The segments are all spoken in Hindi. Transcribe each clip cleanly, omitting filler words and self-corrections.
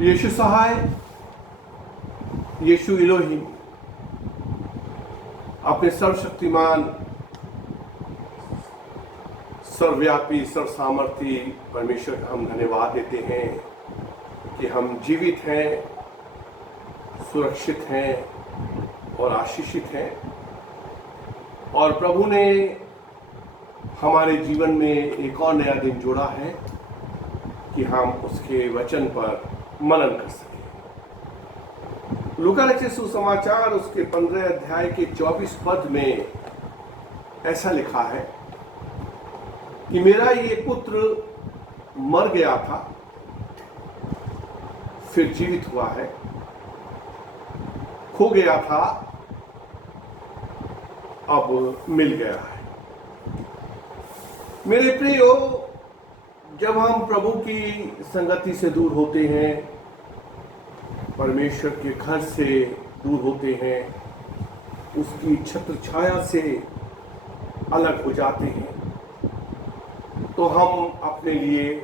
यीशु सहाय, यीशु इलोही, अपने सर्वशक्तिमान, सर्वव्यापी, सर्वसामर्थी परमेश्वर का हम धन्यवाद देते हैं कि हम जीवित हैं, सुरक्षित हैं और आशीषित हैं। और प्रभु ने हमारे जीवन में एक और नया दिन जोड़ा है कि हम उसके वचन पर मनन कर सकें। लूका रचित सुसमाचार उसके 15 अध्याय के 24 पद में ऐसा लिखा है कि मेरा ये पुत्र मर गया था, फिर जीवित हुआ है, खो गया था, अब मिल गया है। मेरे प्रियो, जब हम प्रभु की संगति से दूर होते हैं, परमेश्वर के घर से दूर होते हैं, उसकी छत्र छाया से अलग हो जाते हैं, तो हम अपने लिए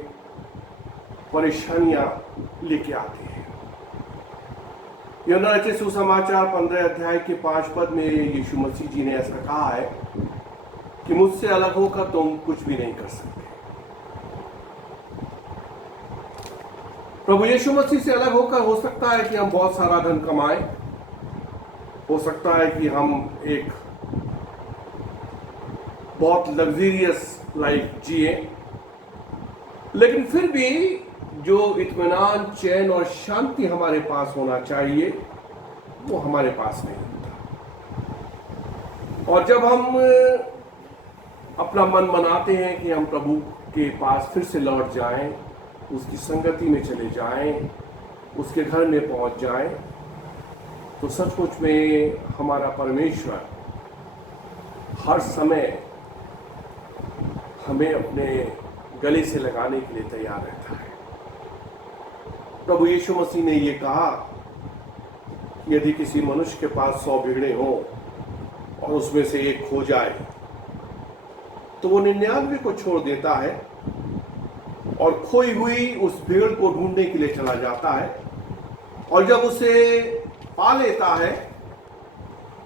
परेशानियां लेके आते हैं। यूहन्ना रचित सुसमाचार 15 अध्याय के 5 पद में यीशु मसीह जी ने ऐसा कहा है कि मुझसे अलग होकर तुम कुछ भी नहीं कर सकते। प्रभु यीशु मसीह से अलग होकर हो सकता है कि हम बहुत सारा धन कमाएं, हो सकता है कि हम एक बहुत लग्जरियस लाइफ जिए, लेकिन फिर भी जो इत्मीनान, चैन और शांति हमारे पास होना चाहिए वो हमारे पास नहीं होता। और जब हम अपना मन बनाते हैं कि हम प्रभु के पास फिर से लौट जाएं, उसकी संगति में चले जाएं, उसके घर में पहुंच जाएं, तो सचमुच में हमारा परमेश्वर हर समय हमें अपने गले से लगाने के लिए तैयार रहता है। प्रभु यीशु मसीह ने ये कहा, यदि किसी मनुष्य के पास 100 भेड़ें हो और उसमें से एक खो जाए, तो वो 99 को छोड़ देता है और खोई हुई उस भेड़ को ढूंढने के लिए चला जाता है। और जब उसे पा लेता है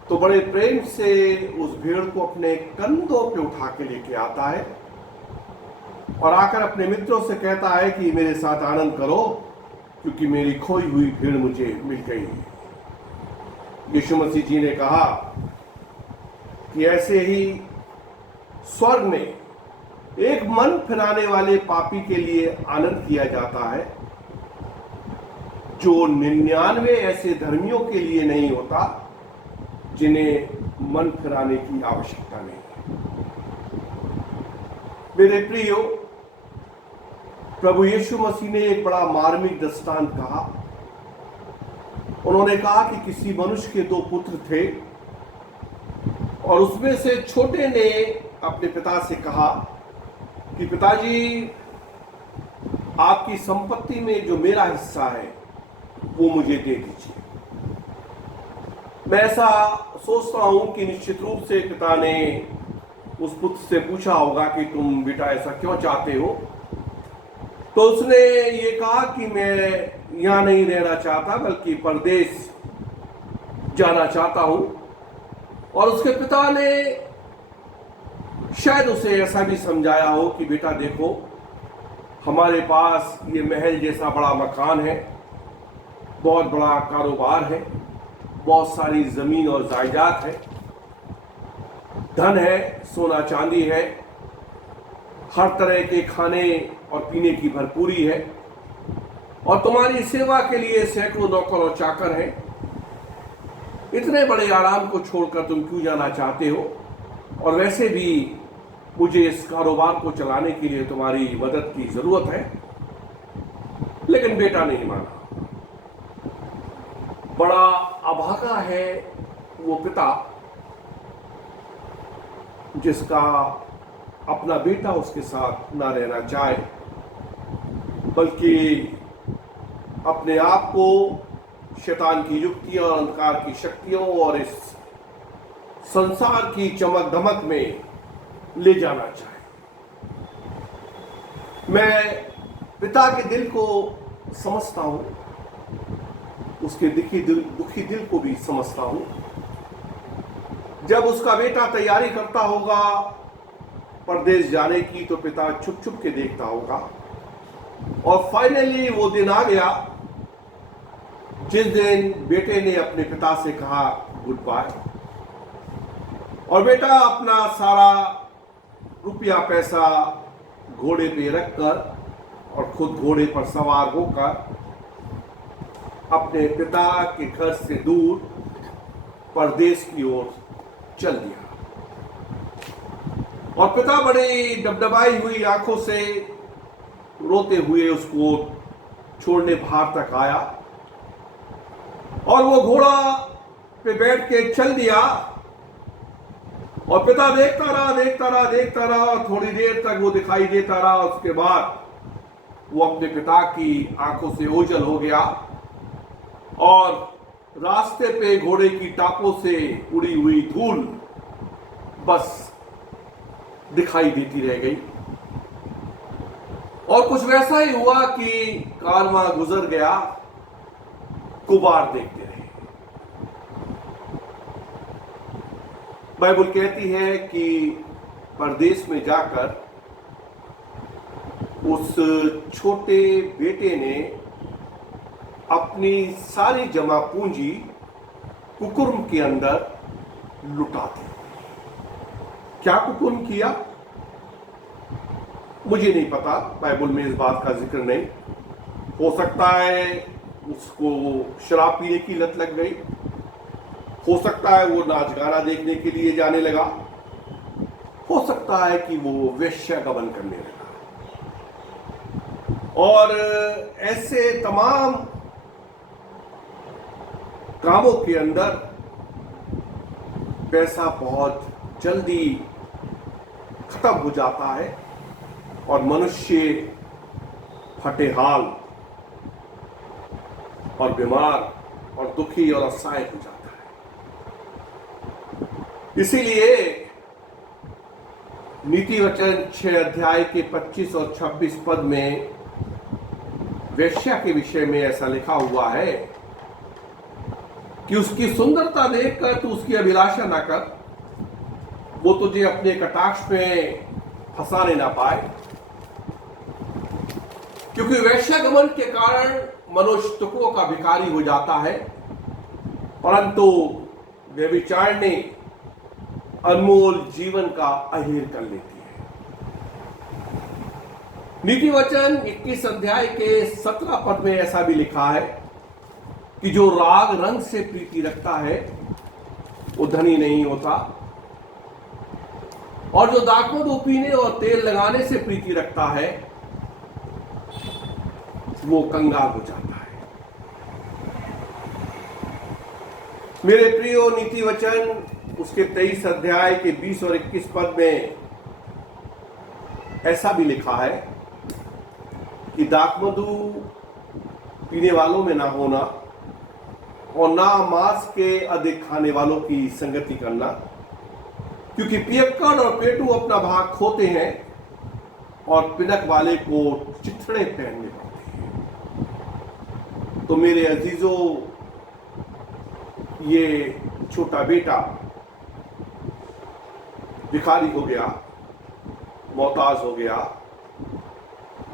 तो बड़े प्रेम से उस भेड़ को अपने कंधों पे उठा के लेके आता है और आकर अपने मित्रों से कहता है कि मेरे साथ आनंद करो, क्योंकि मेरी खोई हुई भेड़ मुझे मिल गई है। यीशु मसीह जी ने कहा कि ऐसे ही स्वर्ग में एक मन फिराने वाले पापी के लिए आनंद किया जाता है, जो 99 ऐसे धर्मियों के लिए नहीं होता जिन्हें मन फिराने की आवश्यकता नहीं है। मेरे प्रियो, प्रभु यीशु मसीह ने एक बड़ा मार्मिक दृष्टांत कहा। उन्होंने कहा कि किसी मनुष्य के 2 पुत्र थे और उसमें से छोटे ने अपने पिता से कहा कि पिताजी, आपकी संपत्ति में जो मेरा हिस्सा है वो मुझे दे दीजिए। मैं ऐसा सोचता हूं कि निश्चित रूप से पिता ने उस पुत्र से पूछा होगा कि तुम बेटा ऐसा क्यों चाहते हो। तो उसने ये कहा कि मैं यहां नहीं रहना चाहता, बल्कि परदेश जाना चाहता हूं। और उसके पिता ने शायद उसे ऐसा भी समझाया हो कि बेटा देखो, हमारे पास ये महल जैसा बड़ा मकान है, बहुत बड़ा कारोबार है, बहुत सारी जमीन और जायदाद है, धन है, सोना चांदी है, हर तरह के खाने और पीने की भरपूरी है, और तुम्हारी सेवा के लिए सैकड़ों नौकर और चाकर हैं। इतने बड़े आराम को छोड़कर तुम क्यों जाना चाहते हो? और वैसे भी मुझे इस कारोबार को चलाने के लिए तुम्हारी मदद की जरूरत है। लेकिन बेटा नहीं माना। बड़ा अभागा है वो पिता जिसका अपना बेटा उसके साथ ना रहना चाहे, बल्कि अपने आप को शैतान की युक्तियों और अंधकार की शक्तियों और इस संसार की चमक धमक में ले जाना चाहे। मैं पिता के दिल को समझता हूं उसके दुखी दिल को भी समझता हूं। जब उसका बेटा तैयारी करता होगा परदेश जाने की तो पिता छुप छुप के देखता होगा, और फाइनली वो दिन आ गया जिस दिन बेटे ने अपने पिता से कहा गुड बाय, और बेटा अपना सारा रुपया पैसा घोड़े पे रखकर और खुद घोड़े पर सवार होकर अपने पिता के घर से दूर परदेश की ओर चल दिया। और पिता बड़ी डबडबाई हुई आंखों से रोते हुए उसको छोड़ने बाहर तक आया, और वो घोड़ा पे बैठ के चल दिया, और पिता देखता रहा, और थोड़ी देर तक वो दिखाई देता रहा। उसके बाद वो अपने पिता की आंखों से ओझल हो गया, और रास्ते पे घोड़े की टापों से उड़ी हुई धूल बस दिखाई देती रह गई। और कुछ वैसा ही हुआ कि कारवां गुजर गया, गुबार देखते रहे। बाइबल कहती है कि परदेश में जाकर उस छोटे बेटे ने अपनी सारी जमा पूंजी कुकुर्म के अंदर लुटा दी। क्या कुकुर्म किया मुझे नहीं पता, बाइबल में इस बात का जिक्र नहीं। हो सकता है उसको शराब पीने की लत लग गई, हो सकता है वो नाच गाना देखने के लिए जाने लगा, हो सकता है कि वो वेश्यागमन करने लगा, और ऐसे तमाम कामों के अंदर पैसा बहुत जल्दी खत्म हो जाता है और मनुष्य फटेहाल और बीमार और दुखी और असहाय हो जाता है। इसीलिए नीति वचन 6 अध्याय के 25 और 26 पद में वेश्या के विषय में ऐसा लिखा हुआ है कि उसकी सुंदरता देखकर तू उसकी अभिलाषा ना कर, वो तुझे अपने कटाक्ष में फंसाने ना पाए, क्योंकि वेश्यागमन के कारण मनुष्य टुकड़ों का भिखारी हो जाता है, परंतु व्यभिचारिणी अनमोल जीवन का अहीर कर लेती है। नीति वचन 21 अध्याय के 17 पद में ऐसा भी लिखा है कि जो राग रंग से प्रीति रखता है वो धनी नहीं होता, और जो दाखमधु पीने और तेल लगाने से प्रीति रखता है वो कंगाल हो जाता है। मेरे प्रियो, नीति वचन उसके 23 अध्याय के 20 और 21 पद में ऐसा भी लिखा है कि दाखमधु पीने वालों में ना होना और ना मांस के अधिक खाने वालों की संगति करना, क्योंकि पियक्कड़ और पेटू अपना भाग खोते हैं और पिनक वाले को चिथड़े पहनने पड़ते हैं। तो मेरे अजीजों, ये छोटा बेटा भिखारी हो गया, मोहताज हो गया,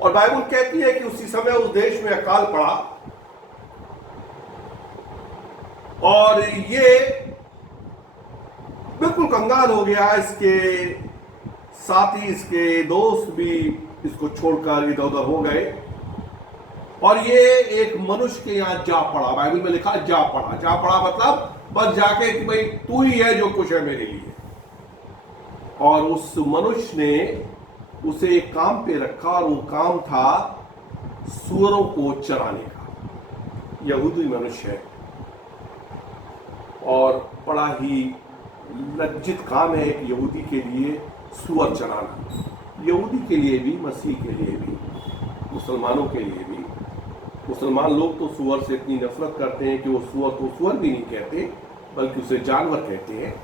और बाइबल कहती है कि उसी समय उस देश में अकाल पड़ा, और ये बिल्कुल कंगाल हो गया। इसके साथी, इसके दोस्त भी इसको छोड़कर इधर उधर हो गए, और ये एक मनुष्य के यहां जा पड़ा। बाइबल में लिखा जा पड़ा। जा पड़ा मतलब बस जाके कि भाई तू ही है जो कुछ है मेरे लिए। और उस मनुष्य ने उसे एक काम पे रखा, और वो काम था सूअरों को चराने का। यहूदी मनुष्य है और बड़ा ही लज्जित काम है एक यहूदी के लिए सूअर चराना। यहूदी के लिए भी, मसीह के लिए भी, मुसलमानों के लिए भी। मुसलमान लोग तो सूअर से इतनी नफरत करते हैं कि वो सूअर को सूअर भी नहीं कहते, बल्कि उसे जानवर कहते हैं।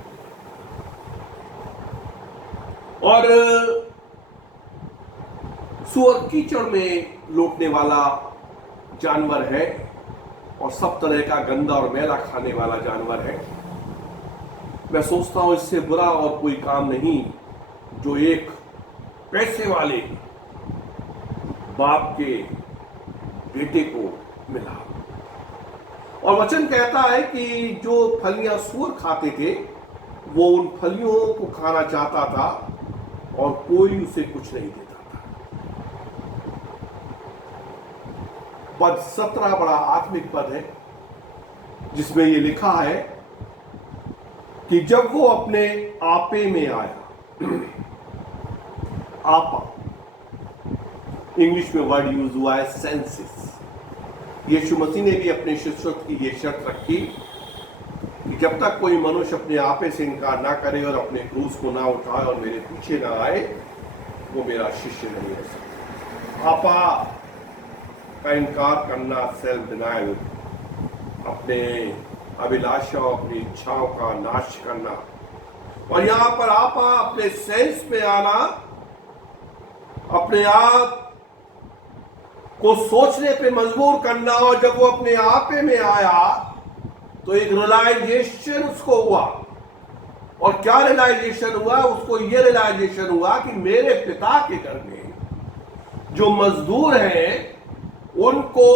और सूअर कीचड़ में लौटने वाला जानवर है, और सब तरह का गंदा और मैला खाने वाला जानवर है। मैं सोचता हूं इससे बुरा और कोई काम नहीं जो एक पैसे वाले बाप के बेटे को मिला। और वचन कहता है कि जो फलियां सूअर खाते थे वो उन फलियों को खाना चाहता था और कोई उसे कुछ नहीं देता था। पद 17 बड़ा आत्मिक पद है जिसमें ये लिखा है कि जब वो अपने आपे में आया, आपा इंग्लिश में वर्ड यूज हुआ है सेंसिस। यीशु मसीह ने भी अपने शिष्यों की ये शर्त रखी कि जब तक कोई मनुष्य अपने आपे से इनकार ना करे और अपने क्रूस को ना उठाए और मेरे पीछे ना आए, वो मेरा शिष्य नहीं हो सकता। आपा का इनकार करना, सेल्फ डिनायल, अपने अभिलाषा, अपनी इच्छाओं का नाश करना। और यहां पर आपा अपने सेंस में आना, अपने आप को सोचने पे मजबूर करना। और जब वो अपने आपे में आया तो एक रियलाइजेशन उसको हुआ। और क्या रियलाइजेशन हुआ? उसको ये रियलाइजेशन हुआ कि मेरे पिता के घर में जो मजदूर हैं उनको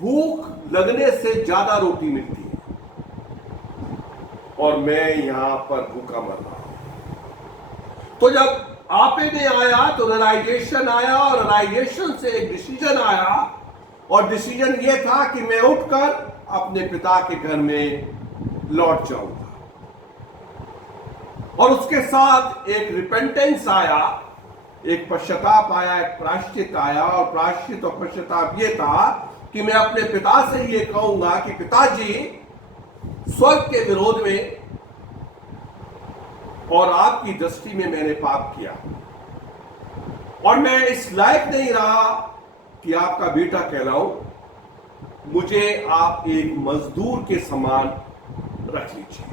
भूख लगने से ज्यादा रोटी मिलती है और मैं यहां पर भूखा मर रहा हूं। तो जब आपे में आया तो रियलाइजेशन आया और रियलाइजेशन से एक डिसीजन आया। और डिसीजन ये था कि मैं उठकर अपने पिता के घर में लौट जाऊंगा। और उसके साथ एक रिपेंटेंस आया, एक पश्चाताप आया, एक प्रायश्चित आया। और प्रायश्चित और पश्चाताप ये था कि मैं अपने पिता से ये कहूंगा कि पिताजी, स्वर्ग के विरोध में और आपकी दृष्टि में मैंने पाप किया और मैं इस लायक नहीं रहा कि आपका बेटा कहलाऊं। मुझे आप एक मजदूर के समान रख लीजिए।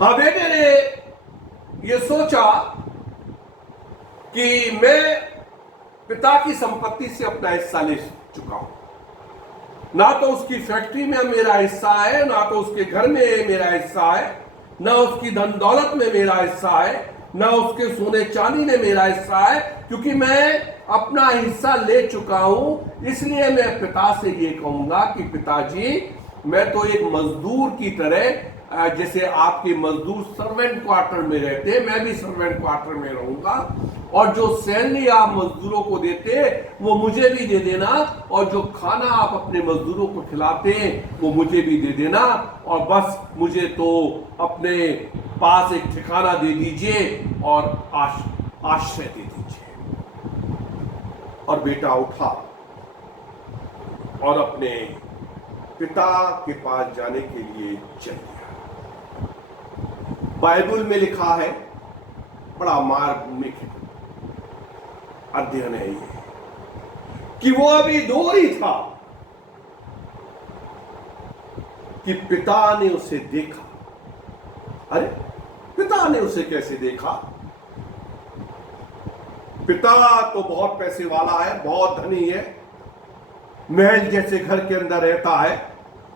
हाँ, बेटे ने यह सोचा कि मैं पिता की संपत्ति से अपना हिस्सा ले चुका हूं। ना तो उसकी फैक्ट्री में मेरा हिस्सा है, ना तो उसके घर में मेरा हिस्सा है, ना उसकी धन दौलत में मेरा हिस्सा है, ना उसके सोने चांदी में मेरा हिस्सा है। क्योंकि मैं अपना हिस्सा ले चुका हूं, इसलिए मैं पिता से ये कहूंगा कि पिताजी, मैं तो एक मजदूर की तरह, जैसे आपके मजदूर सर्वेंट क्वार्टर में रहते हैं, मैं भी सर्वेंट क्वार्टर में रहूंगा। और जो सैलरी आप मजदूरों को देते वो मुझे भी दे देना, और जो खाना आप अपने मजदूरों को खिलाते हैं वो मुझे भी दे देना। और बस मुझे तो अपने पास एक ठिकाना दे दीजिए और आश्रय दे दीजिए। और बेटा उठा और अपने पिता के पास जाने के लिए चल गया। बाइबल में लिखा है, बड़ा मार्मिक अध्ययन है ये, कि वो अभी दूर ही था कि पिता ने उसे देखा। अरे, पिता ने उसे कैसे देखा? पिता तो बहुत पैसे वाला है, बहुत धनी है, महल जैसे घर के अंदर रहता है।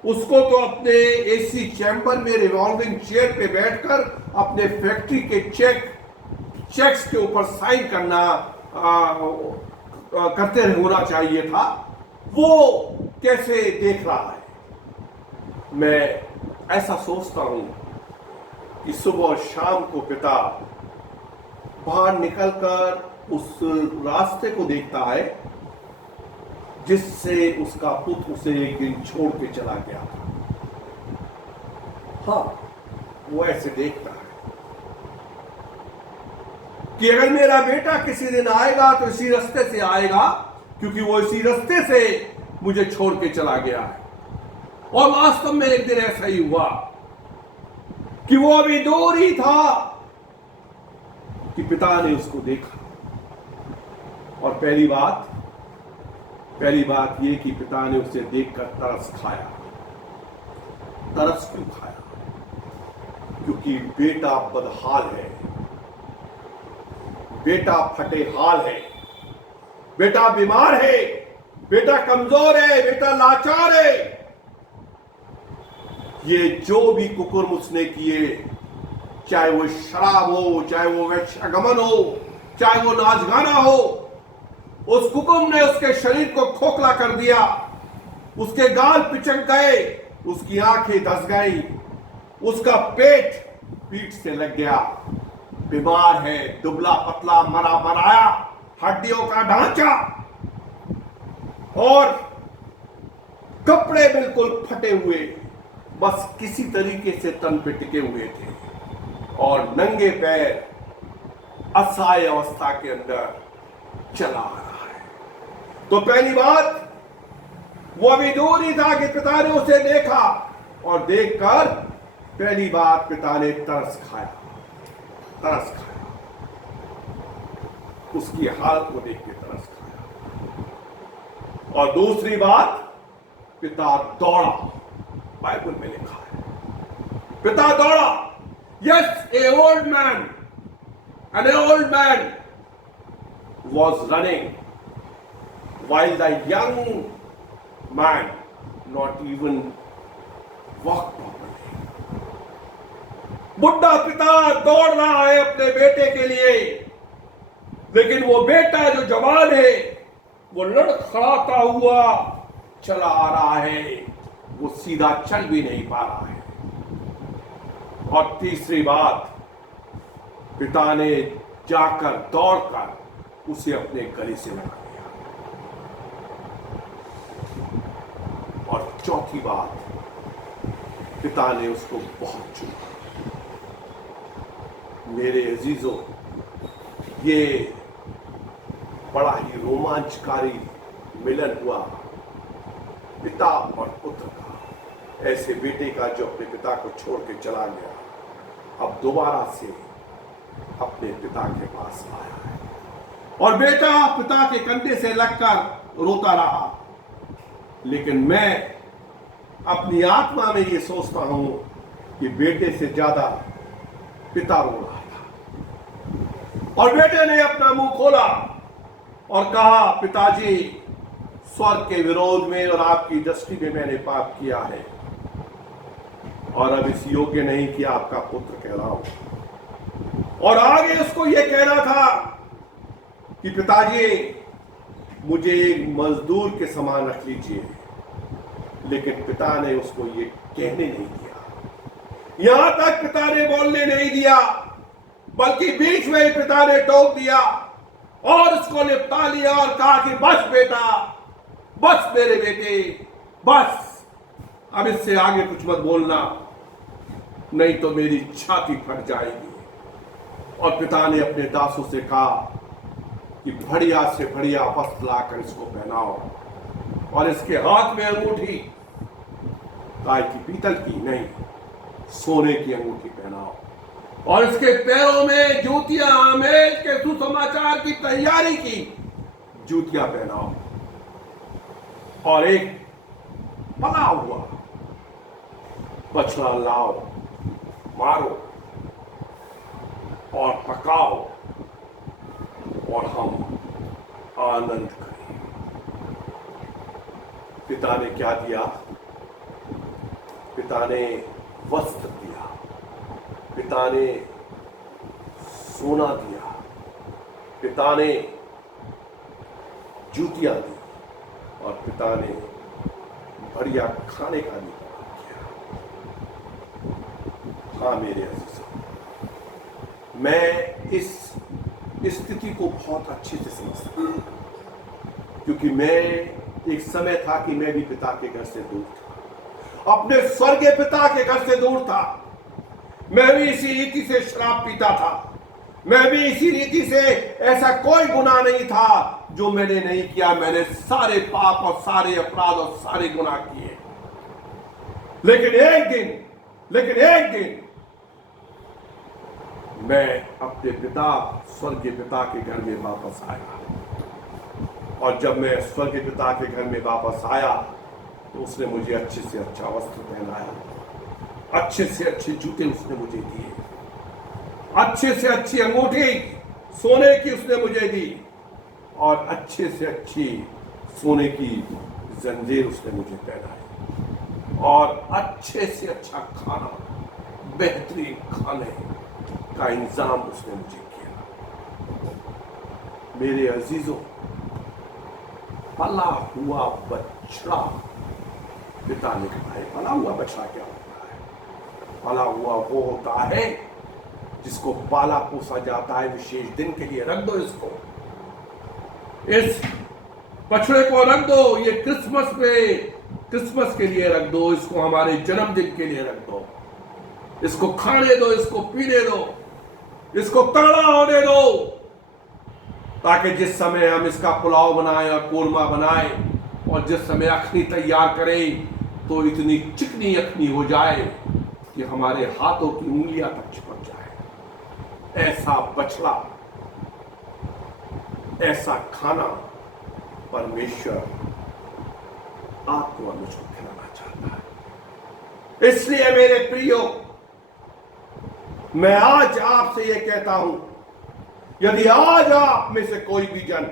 उसको तो अपने एसी चैम्बर में रिवॉल्विंग चेयर पे बैठकर अपने फैक्ट्री के चेक्स के ऊपर साइन करना करते होना चाहिए था। वो कैसे देख रहा है? मैं ऐसा सोचता हूं कि सुबह और शाम को पिता बाहर निकलकर उस रास्ते को देखता है जिससे उसका पुत्र उसे एक दिन छोड़ के चला गया था। हाँ, वो ऐसे देखता है कि अगर मेरा बेटा किसी दिन आएगा तो इसी रास्ते से आएगा, क्योंकि वो इसी रास्ते से मुझे छोड़ के चला गया है। और वास्तव में एक दिन ऐसा ही हुआ कि वो अभी दूर ही था कि पिता ने उसको देखा। और पहली बात यह कि पिता ने उसे देखकर तरस खाया। तरस क्यों खाया? क्योंकि बेटा बदहाल है, बेटा फटे हाल है, बेटा बीमार है, बेटा कमजोर है, बेटा लाचार है। ये जो भी कुकर्म उसने किए, चाहे वो शराब हो, चाहे वो वैश्यागमन हो, चाहे वो नाच गाना हो, उस कुकर्म ने उसके शरीर को खोखला कर दिया। उसके गाल पिचक गए, उसकी आंखें धस गई, उसका पेट पीठ से लग गया। बीमार है, दुबला पतला, मरा मराया, हड्डियों का ढांचा, और कपड़े बिल्कुल फटे हुए, बस किसी तरीके से तन पे टिके हुए थे, और नंगे पैर असहाय अवस्था के अंदर चला आ रहा है। तो पहली बात, वो अभी दूर ही था कि पिता ने उसे देखा, और देखकर पहली बात पिता ने तरस खाया, तरस खाया, उसकी हालत को देख के तरस खाया। और दूसरी बात, पिता दौड़ा, बाइबल में लिखा है पिता दौड़ा। Yes, A old man, an old man was running while the young man not even walked properly. बुढ़ा पिता दौड़ रहा है अपने बेटे के लिए, लेकिन वो बेटा जो जवान है वो लड़खड़ाता हुआ चला आ रहा है, वो सीधा चल भी नहीं पा रहा है। और तीसरी बात, पिता ने जाकर दौड़कर उसे अपने गले से लगा दिया। और चौथी बात, पिता ने उसको बहुत चूमा। मेरे अजीजों, ये बड़ा ही रोमांचकारी मिलन हुआ पिता और पुत्र का, ऐसे बेटे का जो अपने पिता को छोड़ के चला गया, अब दोबारा से अपने पिता के पास आया है। और बेटा पिता के कंधे से लगकर रोता रहा, लेकिन मैं अपनी आत्मा में ये सोचता हूं कि बेटे से ज्यादा पिता रो रहा था। और बेटे ने अपना मुंह खोला और कहा, पिताजी, स्वर्ग के विरोध में और आपकी दृष्टि में मैंने पाप किया है, और अब इस योग्य नहीं कि आपका पुत्र कहलाऊं। और आगे उसको यह कहना था कि पिताजी, मुझे एक मजदूर के समान रख लीजिए, लेकिन पिता ने उसको ये कहने नहीं दिया। यहां तक पिता ने बोलने नहीं दिया, बल्कि बीच में ही पिता ने टोक दिया और उसको निपटा लिया और कहा कि बस बेटा, बस मेरे बेटे, बस, अब इससे आगे कुछ मत बोलना, नहीं तो मेरी छाती फट जाएगी। और पिता ने अपने दासों से कहा कि बढ़िया से बढ़िया वस्त्र लाकर इसको पहनाओ, और इसके हाथ में अंगूठी, गाय की पीतल की नहीं, सोने की अंगूठी पहनाओ, और इसके पैरों में जूतियां, आमेज के सुसमाचार की तैयारी की जूतियां पहनाओ, और एक पला हुआ बछड़ा लाओ, मारो और पकाओ, और हम आनंद करें। पिता ने क्या दिया? पिता ने वस्त्र दिया, पिता ने सोना दिया, पिता ने जूतियां दी, और पिता ने बढ़िया खाने का भी किया। हाँ मेरे अजीजों, मैं इस स्थिति को बहुत अच्छे से समझता हूं, क्योंकि मैं एक समय था कि मैं भी पिता के घर से दूर था, अपने स्वर्गीय पिता के घर से दूर था। मैं भी इसी रीति से शराब पीता था, मैं भी इसी रीति से, ऐसा कोई गुनाह नहीं था जो मैंने नहीं किया। मैंने सारे पाप और सारे अपराध और सारे गुनाह किए, लेकिन एक दिन मैं अपने पिता, स्वर्गीय पिता के घर में वापस आया। और जब मैं स्वर्गीय पिता के घर में वापस आया, तो उसने मुझे अच्छे से अच्छा वस्त्र पहनाया, अच्छे से अच्छे जूते उसने मुझे दिए, अच्छे से अच्छी अंगूठी सोने की उसने मुझे दी, और अच्छे से अच्छी सोने की जंजीर उसने मुझे पहनाई और अच्छे से अच्छा खाना, बेहतरीन खाने का इंतजाम उसने मुझे किया। मेरे अजीजों, पला हुआ बछड़ा, पिता ने कहा है, पला हुआ बछड़ा क्या होता है? पला हुआ वो होता है जिसको पाला पोसा जाता है विशेष दिन के लिए। रख दो इसको, इस बछड़े को रख दो, ये क्रिसमस के लिए रख दो, इसको हमारे जन्मदिन के लिए रख दो, इसको खाने दो, इसको पीने दो, इसको तगड़ा होने दो, ताकि जिस समय हम इसका पुलाव बनाएं और कोरमा बनाएं और जिस समय अखनी तैयार करें तो इतनी चिकनी अखनी हो जाए कि हमारे हाथों की उंगलियां तक चिपक जाए। ऐसा बछड़ा, ऐसा खाना परमेश्वर आपको और मुझको खिलाना चाहता है। इसलिए मेरे प्रियो, मैं आज आपसे यह कहता हूं, यदि आज आप में से कोई भी जन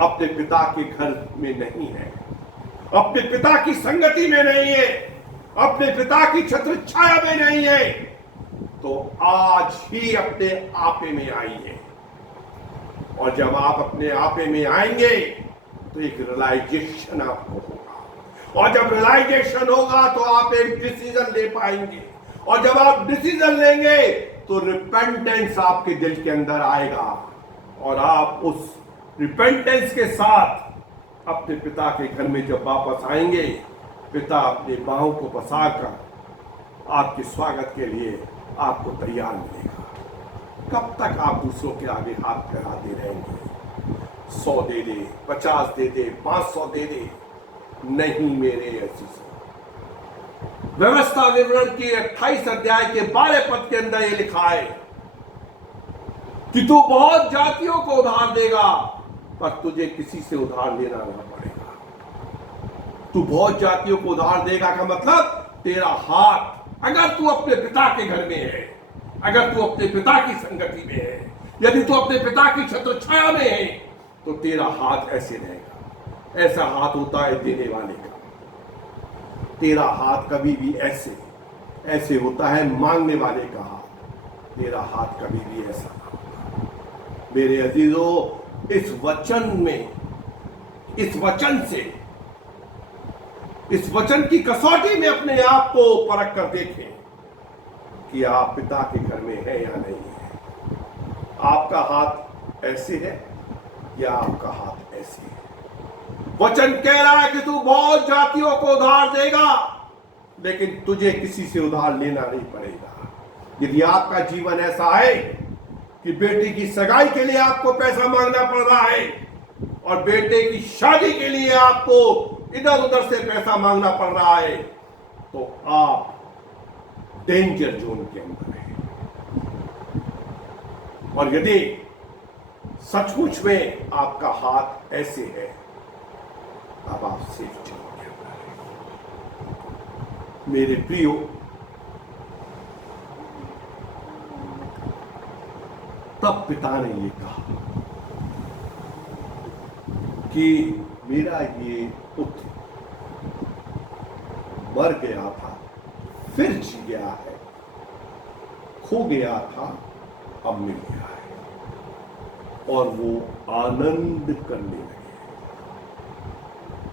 अपने पिता के घर में नहीं है, अपने पिता की संगति में नहीं है, अपने पिता की छत्र छाया में नहीं है, तो आज ही अपने आपे में आइए। और जब आप अपने आपे में आएंगे तो एक रियलाइजेशन आपको होगा, और जब रियलाइजेशन होगा तो आप एक डिसीजन ले पाएंगे, और जब आप डिसीजन लेंगे तो रिपेंटेंस आपके दिल के अंदर आएगा, और आप उस रिपेंटेंस के साथ अपने पिता के घर में जब वापस आएंगे, पिता अपने बाहों को पसारकर आपके स्वागत के लिए आपको तैयार मिलेगा। कब तक आप दूसरों के आगे हाथ फैलाते रहेंगे? 100 दे दे, 50 दे दे, 500 दे दे, नहीं मेरे अजीजों। व्यवस्था विवरण की 28 अध्याय के 12 पद के अंदर ये लिखा है कि तू बहुत जातियों को उधार देगा पर तुझे किसी से उधार लेना ना पड़ेगा। तू बहुत जातियों को उधार देगा का मतलब तेरा हाथ, अगर तू अपने पिता के घर में है, अगर तू अपने पिता की संगति में है, यदि तू अपने पिता की छत्र छाया में है, तो तेरा हाथ ऐसे रहेगा। ऐसा हाथ होता है देने वाले का। तेरा हाथ कभी भी ऐसे होता है मांगने वाले का हाथ। तेरा हाथ कभी भी ऐसा ना होगा। मेरे अजीजों, इस वचन की कसौटी में अपने आप को परख कर देखें कि आप पिता के घर में हैं या नहीं है। आपका हाथ ऐसे है या आपका हाथ ऐसे है? वचन कह रहा है कि तू बहुत जातियों को उधार देगा, लेकिन तुझे किसी से उधार लेना नहीं पड़ेगा। यदि आपका जीवन ऐसा है कि बेटी की सगाई के लिए आपको पैसा मांगना पड़ रहा है और बेटे की शादी के लिए आपको इधर उधर से पैसा मांगना पड़ रहा है, तो आप डेंजर जोन के अंदर है। और यदि सचमुच में आपका हाथ ऐसे है, अब आप सेफ जोन के अंदर है। मेरे प्रियो, तब पिता ने ये कहा कि मेरा ये पुत्र मर गया था, फिर जी गया है, खो गया था, अब मिल गया है, और वो आनंद करने लगे।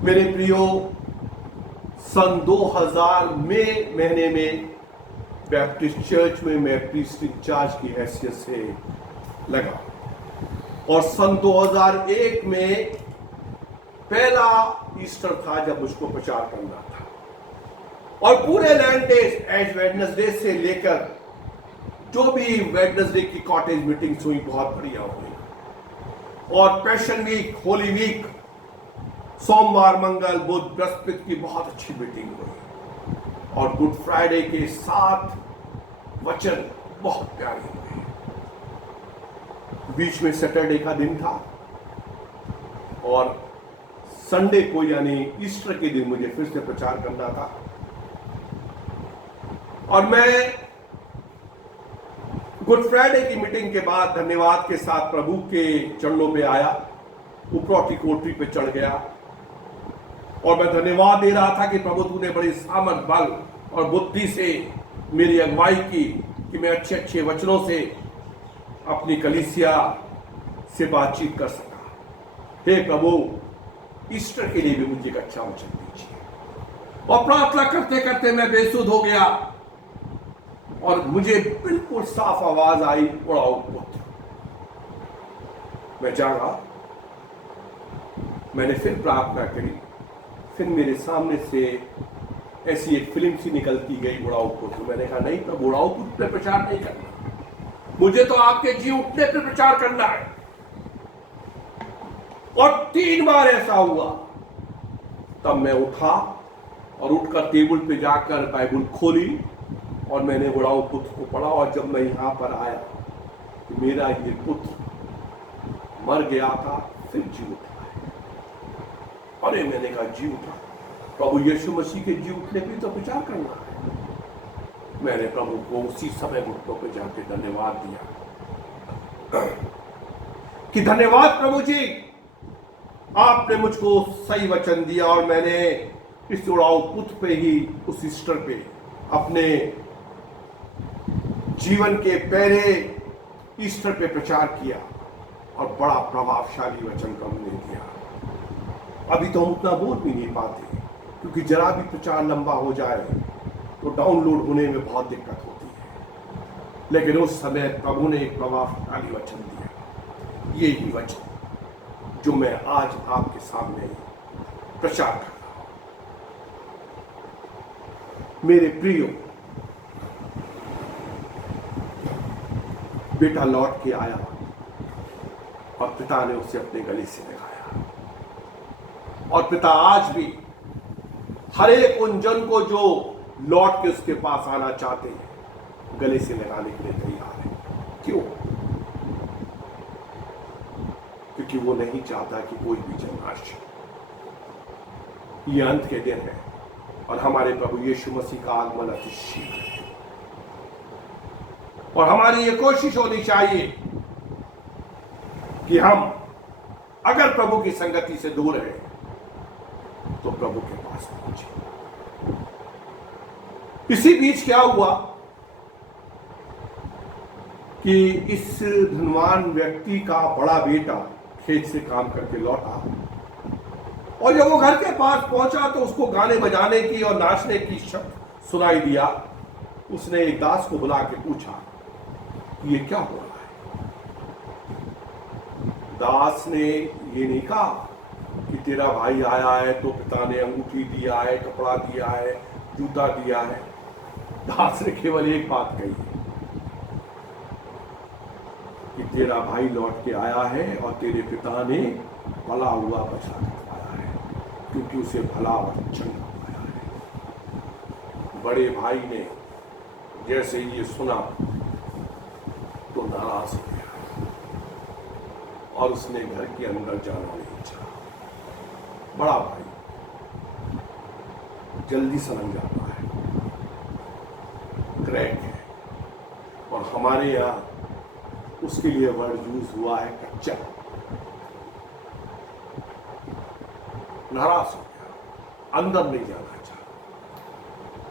मेरे प्रियो, सन 2000 महीने में बैप्टिस्ट चर्च में मैं प्रीस्ट इंचार्ज की हैसियत से लगा, और सन 2001 में पहला ईस्टर था जब मुझको प्रचार करना था, और पूरे लैंड डेज एज वेडनेसडे से लेकर जो भी वेडनेसडे की कॉटेज मीटिंग्स हुई बहुत बढ़िया हुई, और पैशन वीक, होली वीक, सोमवार, मंगल, बुध, बृहस्पति की बहुत अच्छी मीटिंग हुई, और गुड फ्राइडे के 7 वचन बहुत प्यारे हुए। बीच में सैटरडे का दिन था, और संडे को यानी ईस्टर के दिन मुझे फिर से प्रचार करना था, और मैं गुड फ्राइडे की मीटिंग के बाद धन्यवाद के साथ प्रभु के चरणों पे आया उपरौठी कोठरी पे चढ़ गया और मैं धन्यवाद दे रहा था कि प्रभु तूने बड़े सामर्थ बल और बुद्धि से मेरी अगुवाई की कि मैं अच्छे अच्छे वचनों से अपनी कलीसिया से बातचीत कर सका। हे प्रभु, ईस्टर के लिए भी मुझे एक अच्छा वचन दीजिए। और प्रार्थना करते करते मैं बेसुध हो गया और मुझे बिल्कुल साफ आवाज आई, उड़ाओ पुत्र। मैं जागा, मैंने फिर प्रार्थना करी, फिर मेरे सामने से ऐसी एक फिल्म सी निकलती गई, उड़ाओ पुत्र। मैंने कहा नहीं प्रभु, उड़ाओ पुत्र पे प्रचार नहीं करना, मुझे तो आपके जी उठने पे प्रचार करना है। और 3 बार ऐसा हुआ। तब मैं उठा और उठकर टेबल पे जाकर बाइबल खोली और मैंने उड़ाओ पुत्र को पढ़ा। और जब मैं यहां पर आया तो मेरा ये पुत्र मर गया था, फिर जी उठा। अरे मैंने कहा जी उठा, प्रभु यीशु मसीह के जी उठने पे तो प्रचार करना है। मैंने प्रभु को उसी समय घुटनों पे जाके धन्यवाद दिया कि धन्यवाद प्रभु जी, आपने मुझको सही वचन दिया। और मैंने इस उड़ाऊ पुत्र पे ही उस ईस्टर पे अपने जीवन के पहले ईस्टर पे प्रचार किया और बड़ा प्रभावशाली वचन प्रभु ने दिया। अभी तो हम उतना बोल भी नहीं पाते क्योंकि जरा भी प्रचार लंबा हो जाए तो डाउनलोड होने में बहुत दिक्कत होती है। लेकिन उस समय प्रभु ने एक प्रभावशाली वचन दिया, यही वचन जो मैं आज आपके सामने प्रचार कर रहा हूं। मेरे प्रियो, बेटा लौट के आया और पिता ने उसे अपने गले से लगाया। और पिता आज भी हर एक उन जन को जो लौट के उसके पास आना चाहते हैं, गले से लगाने के लिए तैयार है। क्यों? क्योंकि वो नहीं चाहता कि कोई भी जन नाश। ये अंत के दिन है और हमारे प्रभु यीशु मसीह का आगमन अति शीघ्र है। और हमारी ये कोशिश होनी चाहिए कि हम अगर प्रभु की संगति से दूर हैं तो प्रभु के पास पहुंचे। इसी बीच क्या हुआ कि इस धनवान व्यक्ति का बड़ा बेटा खेत से काम करके लौटा और जब वो घर के पास पहुंचा तो उसको गाने बजाने की और नाचने की शब्द सुनाई दिया। उसने एक दास को बुला के पूछा ये क्या हो रहा है। दास ने ये नहीं कहा कि तेरा भाई आया है तो पिता ने अंगूठी दिया है, कपड़ा दिया है, जूता दिया है। दास ने केवल एक बात कही कि तेरा भाई लौट के आया है और तेरे पिता ने भला हुआ बचा करवाया है, क्योंकि उसे भला और चंगा पाया है। बड़े भाई ने जैसे ये सुना तो नाराज हो गया और उसने घर के अंदर जाना नहीं चाहा। बड़ा भाई जल्दी सलंग जाता है, क्रैक है, और हमारे यहां उसके लिए वर्ड यूज हुआ है कच्चा। नाराज हो गया, अंदर नहीं जाना चाहा।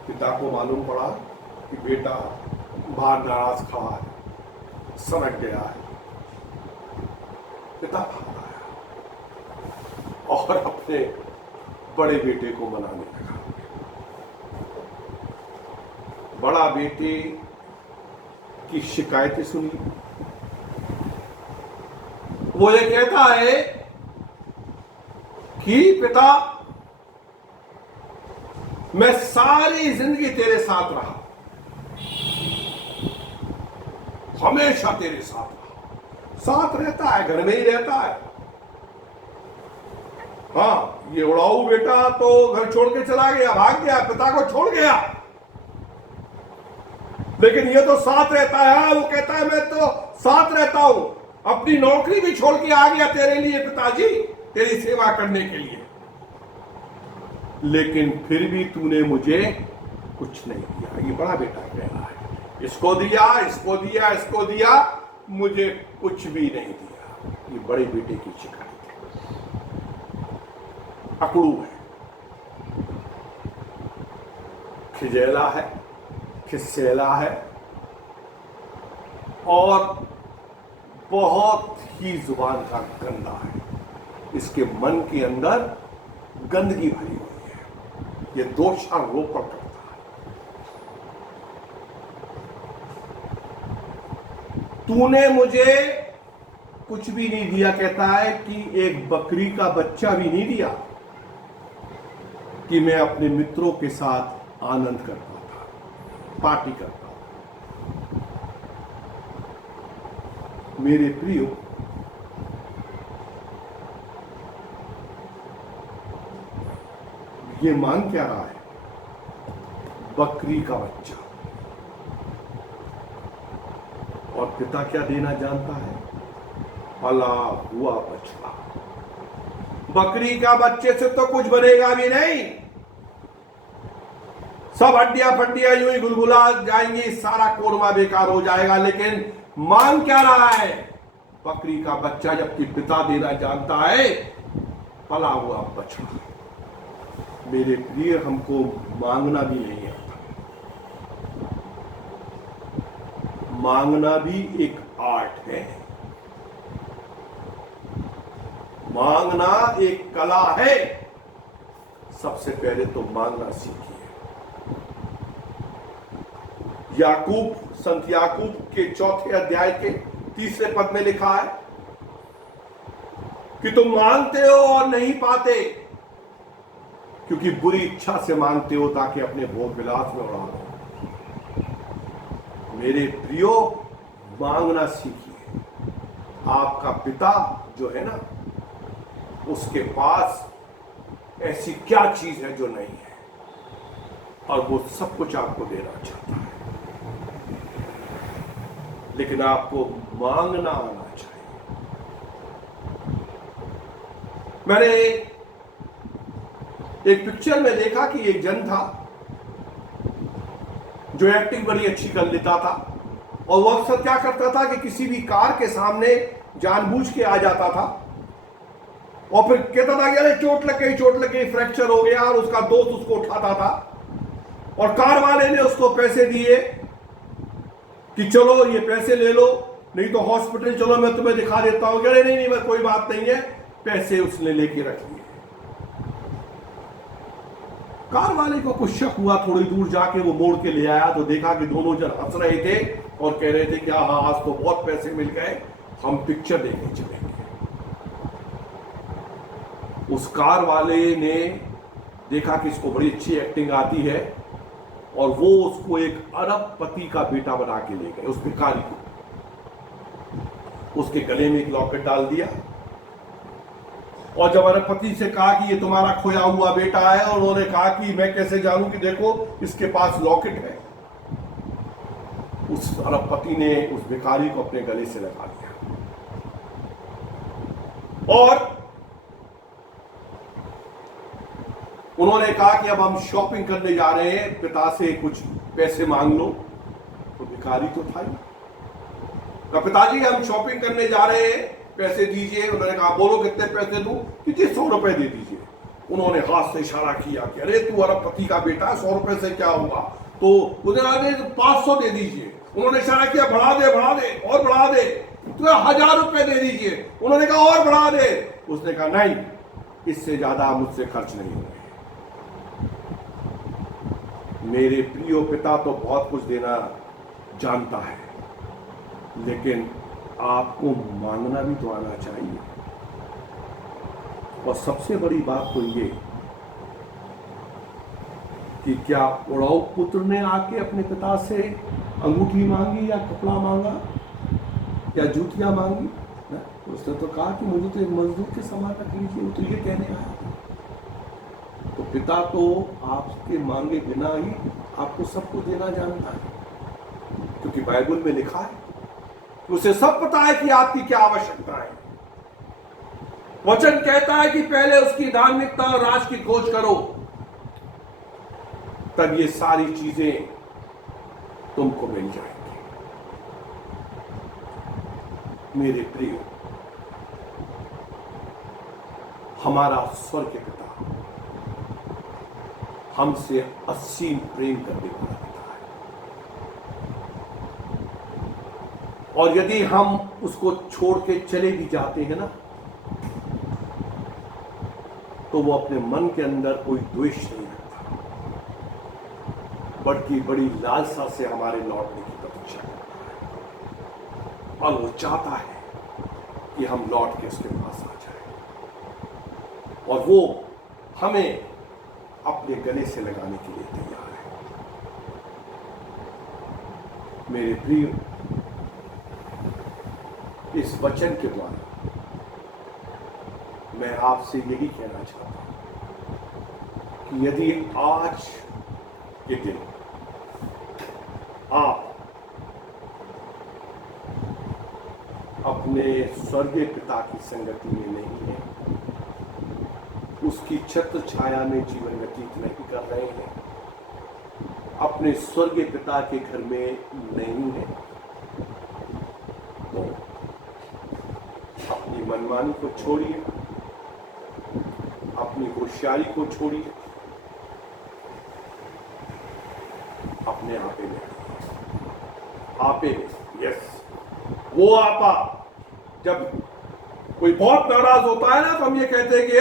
पिता को मालूम पड़ा कि बेटा बाहर नाराज खड़ा है, सनक गया है। पिता भाग आया और अपने बड़े बेटे को मनाने लगा। बड़ा बेटे की शिकायतें सुनी। वो ये कहता है कि पिता मैं सारी जिंदगी तेरे साथ रहा, हमेशा तेरे साथ रहा। साथ रहता है, घर में ही रहता है। हाँ, ये उड़ाऊ बेटा तो घर छोड़ के चला गया, भाग गया, पिता को छोड़ गया, लेकिन ये तो साथ रहता है। वो कहता है मैं तो साथ रहता हूं, अपनी नौकरी भी छोड़ के आ गया तेरे लिए पिताजी, तेरी सेवा करने के लिए, लेकिन फिर भी तूने मुझे कुछ नहीं दिया। ये बड़ा बेटा कह रहा है, इसको दिया, इसको दिया, इसको दिया, मुझे कुछ भी नहीं दिया। ये बड़े बेटे की शिकायत है। अकड़ू है, खिजेला है, खिस्सेला है और बहुत ही जुबान का गंदा है। इसके मन के अंदर गंदगी भरी हुई है। ये दोषारोपण करता है। तूने मुझे कुछ भी नहीं दिया, कहता है कि एक बकरी का बच्चा भी नहीं दिया कि मैं अपने मित्रों के साथ आनंद करता था, पार्टी करता था। मेरे प्रियो, ये मांग क्या रहा है? बकरी का बच्चा। और पिता क्या देना जानता है? पला हुआ बछड़ा। बकरी का बच्चे से तो कुछ बनेगा भी नहीं, सब हड्डियां फड्डियां यूं ही गुलगुला जाएंगी, सारा कोरमा बेकार हो जाएगा। लेकिन मांग क्या रहा है? बकरी का बच्चा, जबकि पिता देना जानता है पला हुआ बछड़ा। मेरे प्रिय, हमको मांगना भी नहीं आता। मांगना भी एक आर्ट है, मांगना एक कला है। सबसे पहले तो मांगना सीखिए। याकूब, संत याकूब के 4 अध्याय के 3 पद में लिखा है कि तुम मांगते हो और नहीं पाते, क्योंकि बुरी इच्छा से मांगते हो ताकि अपने भोग विलास में उड़ा लो। मेरे प्रियो, मांगना सीखिए। आपका पिता जो है ना, उसके पास ऐसी क्या चीज है जो नहीं है, और वो सब कुछ आपको देना चाहता है, लेकिन आपको मांगना आना चाहिए। मैंने एक पिक्चर में देखा कि एक जन था जो एक्टिंग बड़ी अच्छी कर लेता था, और वो अक्सर क्या करता था कि किसी भी कार के सामने जानबूझ के आ जाता था और फिर कहता था कि अरे चोट लग गई, फ्रैक्चर हो गया, और उसका दोस्त उसको उठाता था और कार वाले ने उसको पैसे दिए कि चलो ये पैसे ले लो, नहीं तो हॉस्पिटल चलो, मैं तुम्हें दिखा देता हूं। अरे नहीं, मैं कोई बात नहीं है, पैसे उसने लेके रख लिए। कार वाले को कुछ शक हुआ, थोड़ी दूर जाके वो मोड़ के ले आया तो देखा कि दोनों जन हंस रहे थे और कह रहे थे कि हाँ, आज तो बहुत पैसे मिल गए, हम पिक्चर देखने चलेंगे। उस कार वाले ने देखा कि इसको बड़ी अच्छी एक्टिंग आती है, और वो उसको एक अरबपति का बेटा बना के ले गए, उस भिखारी को। उसके गले में एक लॉकेट डाल दिया, और जब अरबपति से कहा कि ये तुम्हारा खोया हुआ बेटा है, और उन्होंने कहा कि मैं कैसे जानूं कि देखो इसके पास लॉकेट है, उस अरबपति ने उस भिखारी को अपने गले से लगा दिया और उन्होंने कहा कि अब हम शॉपिंग करने जा रहे हैं, पिता से कुछ पैसे मांग लो। तो भिखारी तो था ही, कहा पिताजी हम शॉपिंग करने जा रहे हैं, पैसे दीजिए। उन्होंने कहा बोलो कितने पैसे दूं? कि जी 100 रुपए दे दीजिए। उन्होंने हाथ से इशारा किया कि अरे तू अरबपति का बेटा, 100 रुपए से क्या होगा? तो उन्होंने 500 दे दीजिए। उन्होंने इशारा किया बढ़ा दे और बढ़ा दे, तो 1000 रुपए दे दीजिए। उन्होंने कहा और बढ़ा दे। उसने कहा नहीं, इससे ज्यादा मुझसे खर्च नहीं होंगे। मेरे प्रियो, पिता तो बहुत कुछ देना जानता है, लेकिन आपको मांगना भी तो आना चाहिए। और सबसे बड़ी बात तो ये कि क्या उड़ाऊ पुत्र ने आके अपने पिता से अंगूठी मांगी या कपड़ा मांगा या जूतियां मांगी? उसने तो कहा कि मुझे तो एक मजदूर के समान रख लीजिए। वो तो ये कहने आया। तो पिता तो आपके मांगे बिना ही आपको सब कुछ देना जानता है, क्योंकि बाइबल में लिखा है कि उसे सब पता है कि आपकी क्या आवश्यकता है। वचन कहता है कि पहले उसकी धार्मिकता और राज की खोज करो, तब ये सारी चीजें तुमको मिल जाएंगी। मेरे प्रियो, हमारा स्वर्ग के पिता हमसे असीम प्रेम करने वाला पिता है। और यदि हम उसको छोड़ के चले भी जाते हैं ना, तो वो अपने मन के अंदर कोई द्वेष नहीं रखता, बल्कि बड़ी लालसा से हमारे लौटने की प्रतीक्षा करता है। और वो चाहता है कि हम लौट के उसके पास आ जाएं, और वो हमें अपने गले से लगाने के लिए तैयार है। मेरे प्रिय, इस वचन के द्वारा मैं आपसे यही कहना चाहता हूं कि यदि आज के दिन आप अपने स्वर्गीय पिता की संगति में नहीं हैं, उसकी छत्र छाया में जीवन व्यतीत नहीं कर रहे हैं, अपने स्वर्गीय पिता के घर में नहीं हैं, तो अपनी मनमानी को छोड़िए, अपनी होशियारी को छोड़िए, अपने आपे में, यस, वो आपा। जब कोई बहुत नाराज होता है ना, तो हम ये कहते हैं कि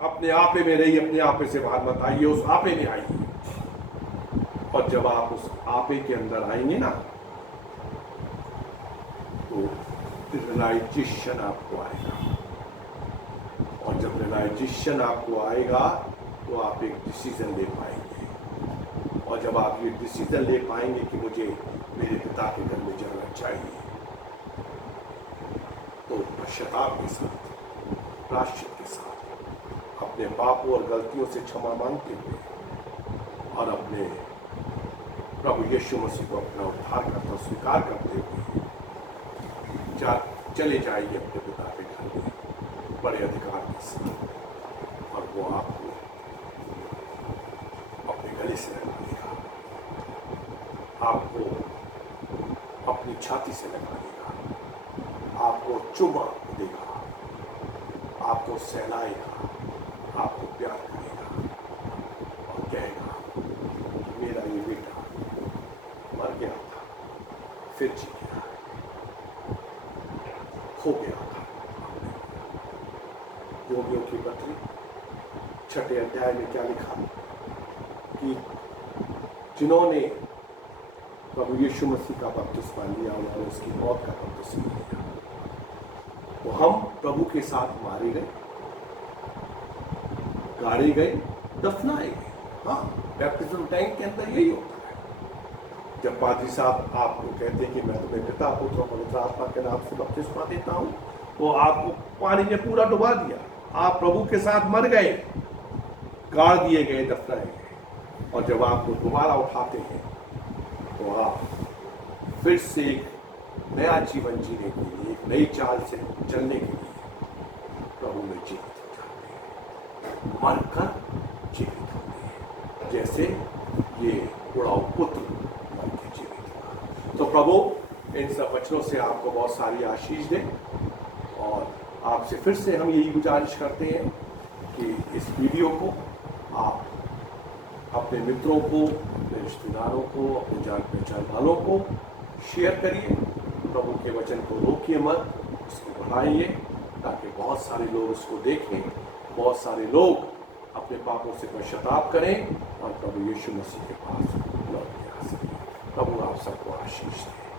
अपने आपे में रहिए, अपने आपे से बाहर मत आइए, उस आपे में आइए। और जब आप उस आपे के अंदर आएंगे ना, तो रियलाइजेशन आपको आएगा, और जब रियलाइजेशन आपको आएगा तो आप एक डिसीजन ले पाएंगे, और जब आप ये डिसीजन ले पाएंगे कि मुझे मेरे पिता के घर में जाना चाहिए, तो पश्चाताप के साथ, प्रायश्चित के साथ, अपने पापों और गलतियों से क्षमा मांगते हुए और अपने प्रभु यीशु मसीह को अपना उद्धारकर्ता स्वीकार करते हुए चले जाइए अपने पिता के घर में बड़े अधिकार के साथ, और वो आपको अपने गले से लगा देगा, आपको अपनी छाती से लगा देगा, आपको चुमा देगा, आपको सहलाएगा, आपको प्यार करेगा और कहेगा कि मेरा ये बेटा मर गया था, फिर जी गया, खो गया था। रोगियों की पत्री 6 अध्याय में क्या लिखा कि जिन्होंने प्रभु यीशु मसीह का बपतिस्मा लिया, उन्होंने उसकी मौत का बपतिस्मा लिया, तो हम प्रभु के साथ मारे गए, गाड़े गए, दफनाए गए। हाँ, बैप्टिज्म टैंक के अंदर यही होता है। जब पादरी साहब आपको कहते हैं कि मैं तुम्हें पिता, पुत्र और पवित्र आत्मा के नाम से बपतिस्मा देता हूं, तो आपको पानी में पूरा डुबा दिया, आप प्रभु के साथ मर गए, गाड़ दिए गए, दफनाए गए। और जब आपको दोबारा उठाते हैं, तो आप फिर से एक नया जीवन जीने के लिए, एक नई चाल से चलने के लिए प्रभु में जीवित हो जाते हैं, मरकर जीवित होते हैं, जैसे ये बुढ़ाऊ पुत्र मर के जीवित हुआ। तो प्रभु इन सब वचनों से आपको बहुत सारी आशीष दे, और आपसे फिर से हम यही गुजारिश करते हैं कि इस वीडियो को आप अपने मित्रों को, अपने रिश्तेदारों को, अपने जान पहचान वालों को शेयर करिए। प्रभु के वचन को रोकिए मत, उसको बढ़ाइए, ताकि बहुत सारे लोग उसको देखें, बहुत सारे लोग अपने पापों से पश्चाताप करें और प्रभु यीशु मसीह के पास लौट के आ सकें। प्रभु आप सबको आशीष दें।